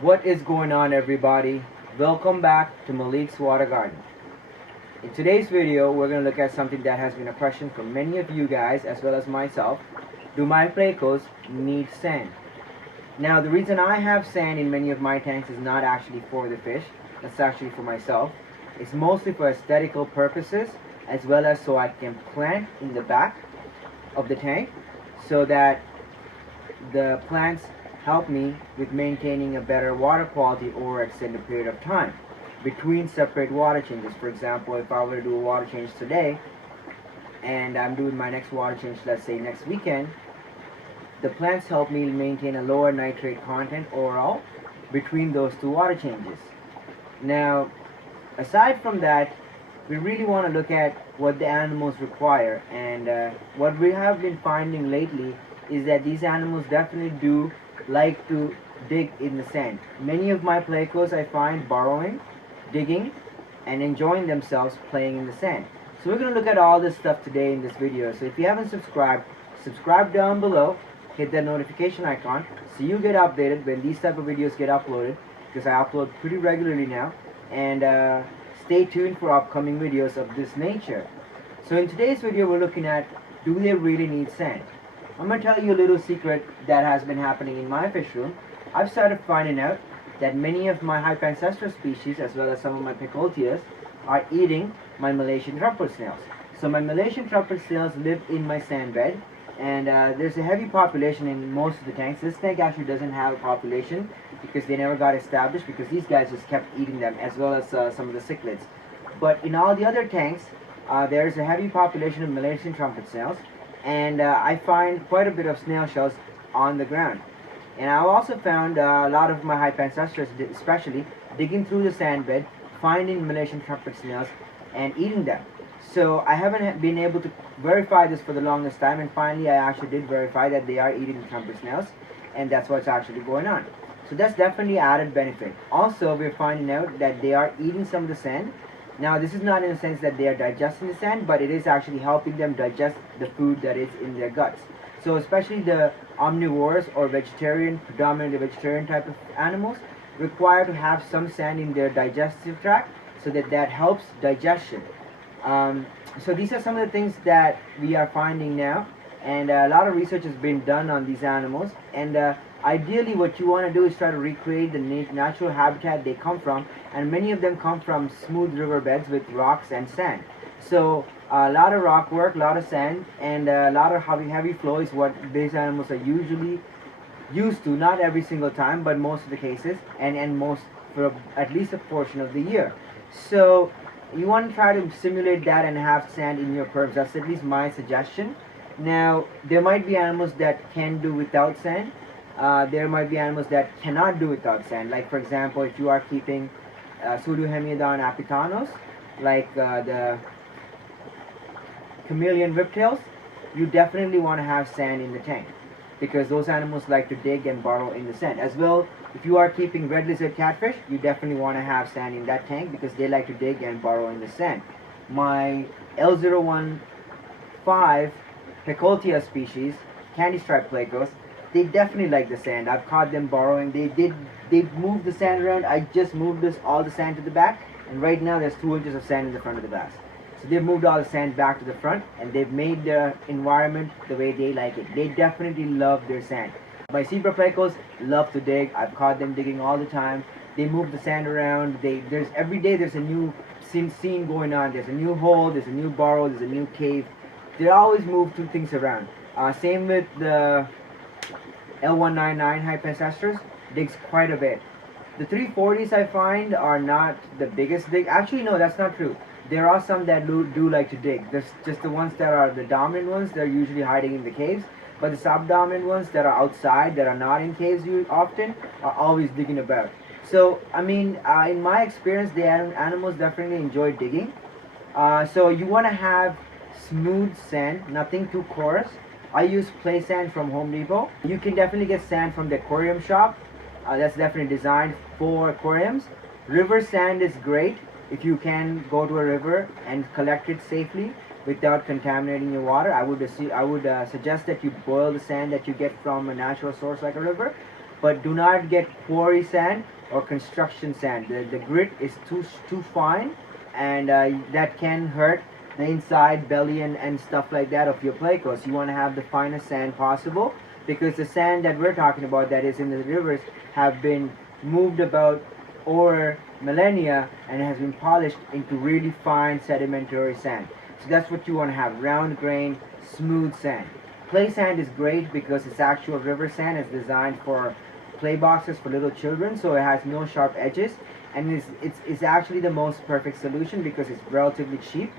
What is going on, everybody? Welcome back to Malik's Water Garden. In today's video, we're going to look at something that has been a question from many of you guys as well as myself. Do my Plecos need sand? Now, the reason I have sand in many of my tanks is not actually for the fish. That's actually for myself. It's mostly for aesthetical purposes, as well as so I can plant in the back of the tank so that the plants help me with maintaining a better water quality over extended period of time between separate water changes. For example, if I were to do a water change today and I'm doing my next water change, let's say next weekend, the plants help me maintain a lower nitrate content overall between those two water changes. Now, aside from that, we really want to look at what the animals require, and what we have been finding lately is that these animals definitely do like to dig in the sand. Many of my Plecos I find burrowing, digging, and enjoying themselves playing in the sand. So we're going to look at all this stuff today in this video. So if you haven't subscribed, subscribe down below, hit that notification icon so you get updated when these type of videos get uploaded, because I upload pretty regularly now, and stay tuned for upcoming videos of this nature. So in today's video we're looking at, do they really need sand? I'm going to tell you a little secret that has been happening in my fish room. I've started finding out that many of my hypancestor species, as well as some of my Picoltias, are eating my Malaysian trumpet snails. So my Malaysian trumpet snails live in my sand bed, and there's a heavy population in most of the tanks. This tank actually doesn't have a population because they never got established, because these guys just kept eating them, as well as some of the cichlids. But in all the other tanks, there's a heavy population of Malaysian trumpet snails, and I find quite a bit of snail shells on the ground. And I also found a lot of my hypancestors, especially, digging through the sand bed, finding Malaysian trumpet snails, and eating them. So I haven't been able to verify this for the longest time, and finally I actually did verify that they are eating the trumpet snails, and that's what's actually going on. So that's definitely added benefit. Also, we're finding out that they are eating some of the sand. Now, this is not in the sense that they are digesting the sand, but it is actually helping them digest the food that is in their guts. So especially the omnivores or vegetarian, predominantly vegetarian type of animals, require to have some sand in their digestive tract so that helps digestion. So these are some of the things that we are finding now, and a lot of research has been done on these animals, and ideally what you want to do is try to recreate the natural habitat they come from, and many of them come from smooth riverbeds with rocks and sand. So a lot of rock work, a lot of sand, and a lot of heavy flow is what these animals are usually used to, not every single time, but most of the cases, and most for at least a portion of the year. So you want to try to simulate that and have sand in your perps. That's at least my suggestion. Now, there might be animals that can do without sand. There might be animals that cannot do without sand. Like, for example, if you are keeping Pseudohemiodon apitanos, like the chameleon whiptails, you definitely want to have sand in the tank, because those animals like to dig and burrow in the sand. As well, if you are keeping red lizard catfish, you definitely want to have sand in that tank because they like to dig and burrow in the sand. My L015 Picoltia species, candy stripe Plecos, they definitely like the sand. I've caught them burrowing. They moved the sand around. I just moved all the sand to the back, and right now there's 2 inches of sand in the front of the glass. So they've moved all the sand back to the front, and they've made the environment the way they like it. They definitely love their sand. My zebra Plecos love to dig. I've caught them digging all the time. They move the sand around. Every day there's a new scene going on. There's a new hole, there's a new burrow, there's a new cave. They always move two things around. Same with the L199 hypancestors, digs quite a bit. The 340s I find are not the biggest dig. Actually, no, that's not true. There are some that do like to dig. There's just the ones that are the dominant ones. They're usually hiding in the caves. But the subdominant ones that are outside, that are not in caves often, are always digging about. So, I mean, in my experience, the animals definitely enjoy digging. So you want to have smooth sand, nothing too coarse. I use play sand from Home Depot. You can definitely get sand from the aquarium shop. That's definitely designed for aquariums. River sand is great if you can go to a river and collect it safely without contaminating your water. I would suggest that you boil the sand that you get from a natural source like a river. but do not get quarry sand or construction sand. The grit is too fine, and that can hurt the inside belly and stuff like that of your Plecos. You want to have the finest sand possible, because the sand that we're talking about that is in the rivers have been moved about over millennia and has been polished into really fine sedimentary sand. So that's what you want to have: round grain, smooth sand. Play sand is great because it's actual river sand. It's designed for play boxes for little children, so it has no sharp edges, and it's actually the most perfect solution because it's relatively cheap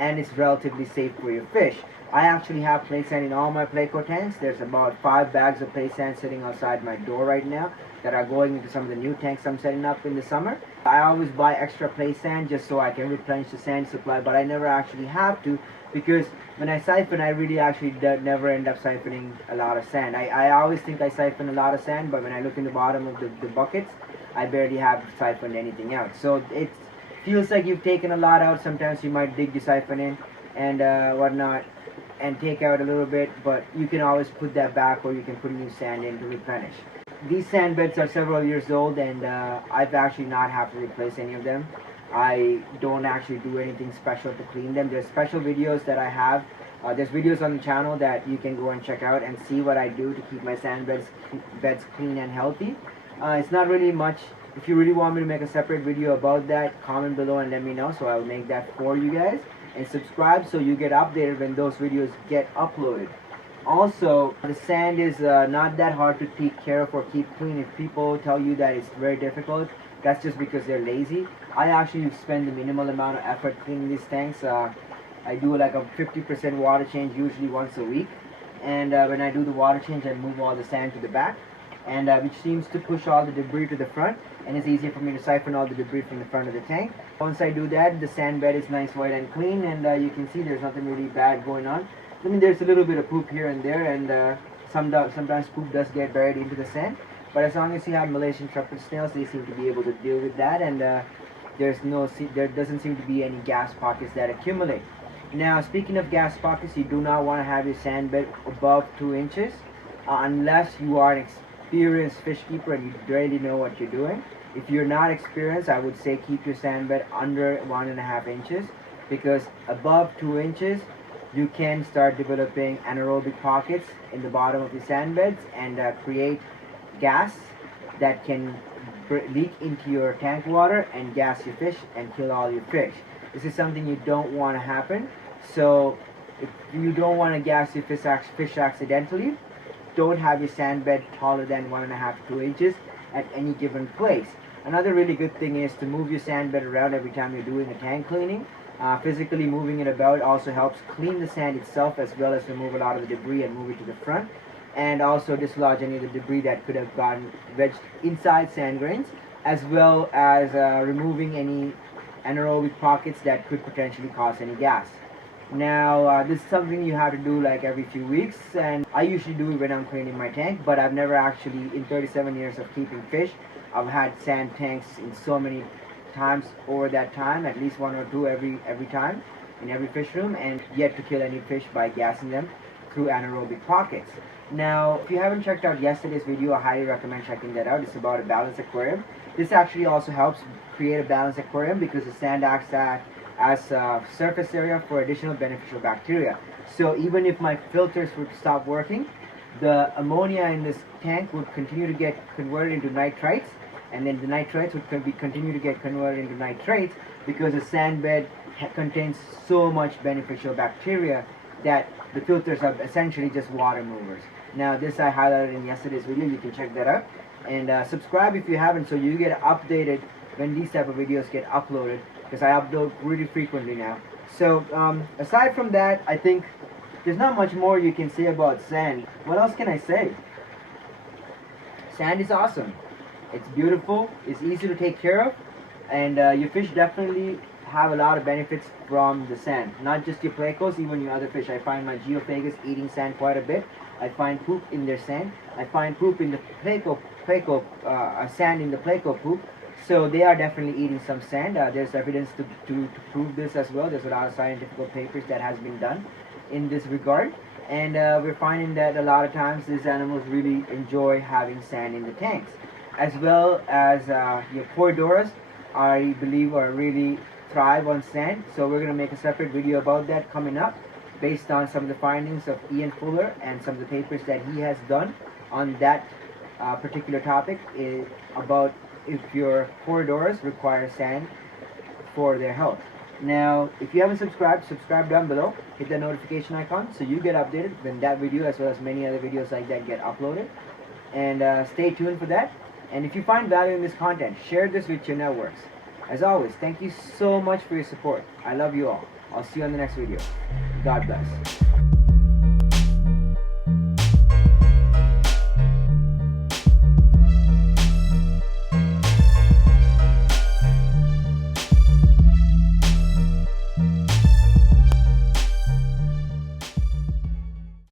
and it's relatively safe for your fish. I actually have play sand in all my Pleco tanks. There's about 5 bags of play sand sitting outside my door right now that are going into some of the new tanks I'm setting up in the summer. I always buy extra play sand just so I can replenish the sand supply, but I never actually have to, because when I siphon, I really actually never end up siphoning a lot of sand. I always think I siphon a lot of sand, but when I look in the bottom of the buckets, I barely have siphoned anything out. So it feels like you've taken a lot out. Sometimes you might dig the siphon in and whatnot and take out a little bit, but you can always put that back, or you can put new sand in to replenish. These sand beds are several years old, and I've actually not have to replace any of them. I don't actually do anything special to clean them. There's special videos that I have. There's videos on the channel that you can go and check out and see what I do to keep my sand beds clean and healthy. It's not really much. If you really want me to make a separate video about that, comment below and let me know, so I'll make that for you guys. And subscribe so you get updated when those videos get uploaded. Also, the sand is not that hard to take care of or keep clean. If people tell you that it's very difficult, that's just because they're lazy. I actually spend the minimal amount of effort cleaning these tanks. I do like a 50% water change usually once a week. And when I do the water change, I move all the sand to the back, and which seems to push all the debris to the front, and it's easier for me to siphon all the debris from the front of the tank. Once I do that, the sand bed is nice, white and clean, and you can see there's nothing really bad going on. I mean, there's a little bit of poop here and there, and sometimes poop does get buried into the sand, but as long as you have Malaysian trumpet snails, they seem to be able to deal with that, and there doesn't seem to be any gas pockets that accumulate. Now, speaking of gas pockets, you do not want to have your sand bed above 2 inches unless you are an experienced fish keeper and you really know what you're doing. If you're not experienced, I would say keep your sand bed under 1.5 inches, because above 2 inches you can start developing anaerobic pockets in the bottom of the sand beds and create gas that can leak into your tank water and gas your fish and kill all your fish. This is something you don't want to happen. So if you don't want to gas your fish accidentally, don't have your sand bed taller than 1.5 to 2 inches at any given place. Another really good thing is to move your sand bed around every time you're doing a tank cleaning. Physically moving it about also helps clean the sand itself, as well as remove a lot of the debris and move it to the front, and also dislodge any of the debris that could have gotten wedged inside sand grains, as well as removing any anaerobic pockets that could potentially cause any gas. Now, this is something you have to do like every few weeks, and I usually do it when I'm cleaning my tank, but I've never actually, in 37 years of keeping fish, I've had sand tanks in so many times over that time, at least 1 or 2 every time in every fish room, and yet to kill any fish by gassing them through anaerobic pockets. Now, if you haven't checked out yesterday's video, I highly recommend checking that out. It's about a balanced aquarium. This actually also helps create a balanced aquarium because the sand acts as a surface area for additional beneficial bacteria. So even if my filters would stop working, the ammonia in this tank would continue to get converted into nitrites, and then the nitrites would continue to get converted into nitrates, because the sand bed contains so much beneficial bacteria that the filters are essentially just water movers. Now, this I highlighted in yesterday's video. You can check that out, and subscribe if you haven't, so you get updated when these type of videos get uploaded, because I upload really frequently now. So aside from that, I think there's not much more you can say about sand. What else can I say? Sand is awesome. It's beautiful, it's easy to take care of, and your fish definitely have a lot of benefits from the sand. Not just your Plecos, even your other fish. I find my Geophagus eating sand quite a bit. I find poop in their sand. I find poop in the sand in the Pleco poop. So they are definitely eating some sand. There's evidence to prove this as well. There's a lot of scientific papers that has been done. in this regard, and we're finding that a lot of times these animals really enjoy having sand in the tanks, as well as your Pordoras, I believe, are really thrive on sand. So we're going to make a separate video about that coming up, based on some of the findings of Ian Fuller and some of the papers that he has done on that particular topic, about if your Pordoras require sand for their health. Now, if you haven't subscribed, subscribe down below. Hit the notification icon so you get updated when that video, as well as many other videos like that, get uploaded. And stay tuned for that. And if you find value in this content, share this with your networks. As always, thank you so much for your support. I love you all. I'll see you on the next video. God bless.